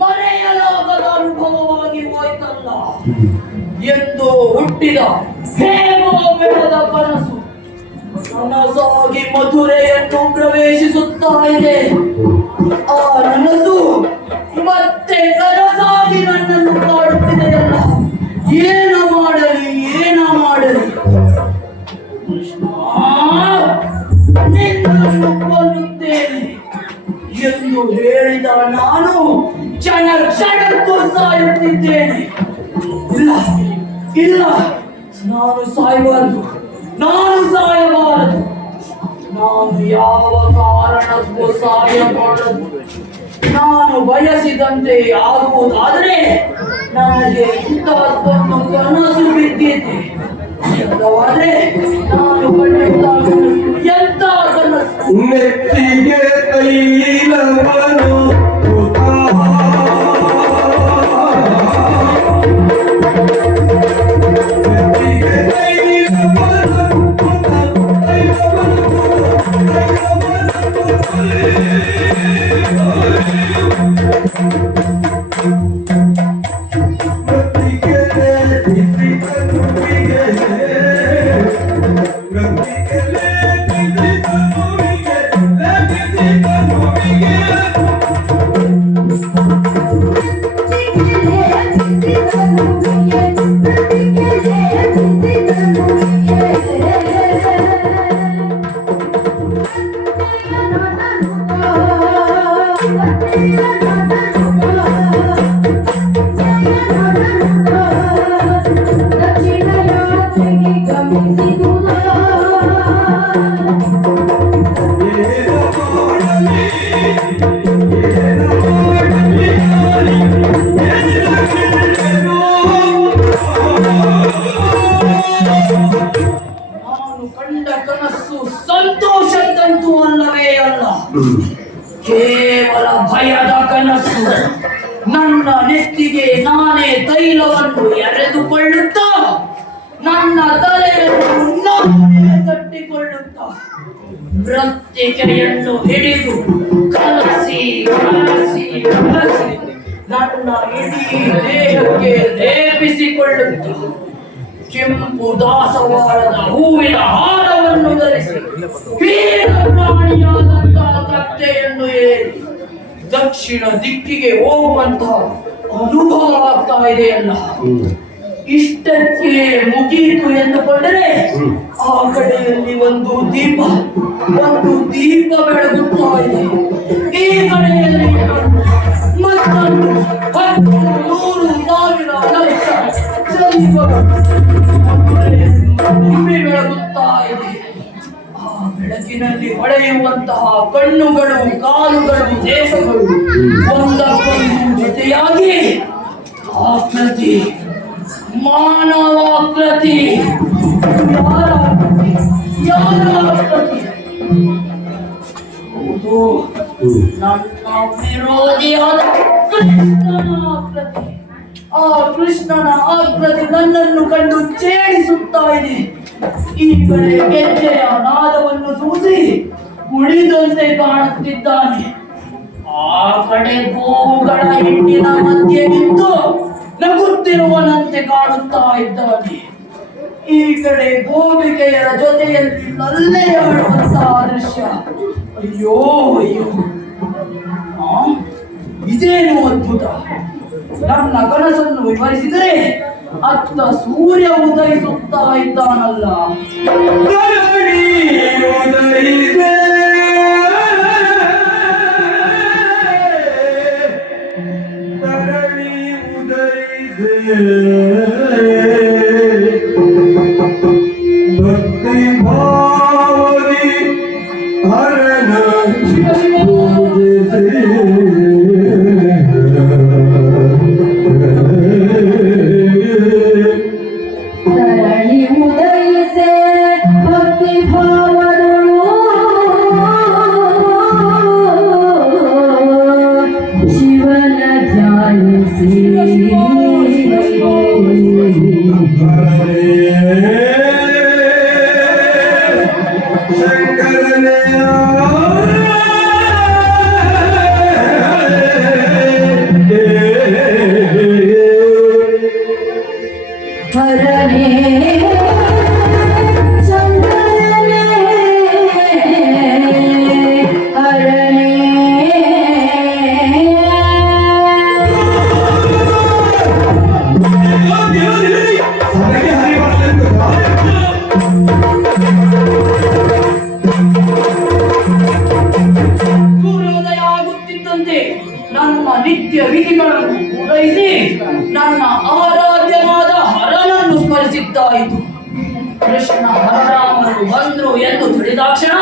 ಮರೆಯಲಾಗದ ಅನುಭವವಾಗಿ ಹೋಯ್ತಲ್ಲ. ಎಂದು ಹುಟ್ಟಿದ ಸೇವಾದ ಕನಸು ನನಸಾಗಿ ಮಧುರೆಯನ್ನು ಪ್ರವೇಶಿಸುತ್ತಾ ಇದೆ. ಆ ನನಸು ಮತ್ತೆ ಕನಸಾಗಿ ನನ್ನನ್ನು ಕಾಡುತ್ತಿದೆಯಲ್ಲ. ಏನ ಮಾಡಲಿ ಏನ ಮಾಡಲಿ? ನಿನ್ನನ್ನು ಕೊಲ್ಲುತ್ತೇನೆ ಎಂದು ಹೇಳಿದ ನಾನು ಕ್ಷಣ ಕ್ಷಣಕ್ಕೂ ಸಾಯುತ್ತಿದ್ದೇನೆ ಇಲ್ಲ ಇಲ್ಲ ನಾನು ಸಾಯಬಾರದು ನಾನು ಸಾಯಬಾರದು ನಾನು ಯಾವ ಕಾರಣಕ್ಕೂ ಸಾಯಬಾರದು ನಾನು ಬಯಸಿದಂತೆ ಆಗುವುದಾದರೆ ನನಗೆ ಇಂತಹದ್ದೊಂದು ಕನಸು ಬಿದ್ದಿದೆ ಇಲ್ಲವಾದ್ರೆ ನಾನು ಕಂಡಿದ್ದ ಕನಸು ಎಂತ ಕನಸು ತೈಲವನು ತೈಲವನು ನಾನು ಕಂಡ ಕನಸು ಸಂತೋಷದಂತೂ ಅಲ್ಲವೇ ಅಲ್ಲ. ಕೇವಲ ಭಯದ ಕನಸು. ನನ್ನ ನೆತ್ತಿಗೆ ನಾನೇ ತೈಲವನ್ನು ಎರೆದುಕೊಳ್ಳುತ್ತಾ, ನನ್ನ ತಲೆಯನ್ನು ನಾನೇ ತಟ್ಟಿಕೊಳ್ಳುತ್ತಾ ಮೃತ್ತಿಕೆಯನ್ನು ಹಿಡಿದು ಕಲಸಿ ಕಲಸಿ ಕಲಸಿ, ನನ್ನ ಇಡೀ ದೇಹಕ್ಕೆ ಲೇಪಿಸಿಕೊಳ್ಳುತ್ತಾ. ಕೆಂಪು ದಾಸವಾಳದ ಹೂವಿನ ಹಾರವನ್ನು ಧರಿಸಿ ಪ್ರಾಣಿಯಾದಂತಹ ಕತ್ತೆಯನ್ನು ಏರಿ ದಕ್ಷಿಣ ದಿಕ್ಕಿಗೆ ಹೋಗುವಂತಹ ಅನುಭವ ಆಗ್ತಾ ಇದೆಯಲ್ಲ ಇಷ್ಟಕ್ಕೆ ಮುಗಿಯಿತು ಎಂದುಕೊಂಡರೆ ಆ ಕಡೆಯಲ್ಲಿ ಒಂದು ದೀಪ ಒಂದು ದೀಪ ಬೆಳಗುತ್ತಾ ಇದೆ. ಈ ಕಡೆಯಲ್ಲಿ ತುಂಬಿ ಬೆಳಗುತ್ತಾ ಇದೆ ಆ ಬೆಳಕಿನಲ್ಲಿ ಹೊಳೆಯುವಂತಹ ಕಣ್ಣುಗಳು ಕಾಲುಗಳು ದೇಹಗಳು ಒಂದಕ್ಕೊಂದು ಜೊತೆಯಾಗಿ ಆಕೃತಿ ಮಾನವಾಕೃತಿ ಯಾರ ಆಕೃತಿ ಯಾರ ಆಕೃತಿ ಹೌದು ನನ್ನ ವಿರೋಧಿಯಾದ ಕೃಷ್ಣನ ಆಕೃತಿ ಆ ಕೃಷ್ಣನ ಆಗ್ರತೆ ನನ್ನನ್ನು ಕಂಡು ಚೇಡಿಸುತ್ತಾ ಇದೆ ಈ ಕಡೆ ಗೆಜ್ಜೆಯ ನಾದವನ್ನು ಸೂಸಿ ಉಳಿದಂತೆ ಕಾಣುತ್ತಿದ್ದಾನೆ. ಆ ಕಡೆ ಗೋವುಗಳ ಹಿಂಡಿನ ಮಧ್ಯೆ ನಿಂತು ನಗುತ್ತಿರುವನಂತೆ ಕಾಣುತ್ತಾ ಇದ್ದಾನೆ. ಈ ಕಡೆ ಗೋಬಿಕೆಯರ ಜೊತೆಯಲ್ಲಿ ನಲ್ಲೇ ಆಡುವಂತಹ ದೃಶ್ಯ ಅಯ್ಯೋ. ಅಯ್ಯೋ ಇದೇನು ಅದ್ಭುತ? ನನ್ನ ಕನಸನ್ನು ವಿವರಿಸಿದರೆ ಅತ್ತ ಸೂರ್ಯ ಉದಯಿಸುತ್ತಾ ಇದ್ದಾನಲ್ಲ. ಭಕ್ತಿ ನಿತ್ಯ ವಿಧಿಗಳನ್ನು ಪೂರೈಸಿ ನನ್ನ ಆರಾಧ್ಯವಾದ ಹರನನ್ನು ಸ್ಮರಿಸಿದ್ದಾಯಿತು ಕೃಷ್ಣ ಹರರಾಮರು ಬಂದ್ರು ಎಂದು ತಿಳಿದಾಕ್ಷಣ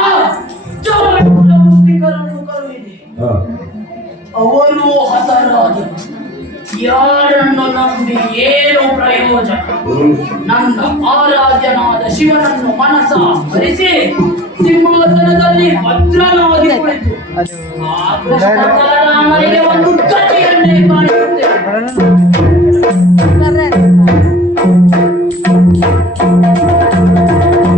ಚೋಳ ಮುಷ್ಟಿಕರನ್ನು ಕಳುಹಿದೆ ಹಾ. ಅವರು ಹತರಾದರು ಯಾರನ್ನು ನಂಬಿ ಏನು ಪ್ರಯೋಜನ. ನನ್ನ ಆರಾಧ್ಯನಾದ ಶಿವನನ್ನು ಮನಸ ಸ್ಮರಿಸಿ ಸಿಂಹಾಸನದಲ್ಲಿ ಭದ್ರನಾಗಿ ಕುಳಿತು ಬಲರಾಮರಿಗೆ ಒಂದು ಕಥೆಯನ್ನೇ ಕಾಣಿಸುತ್ತೇನೆ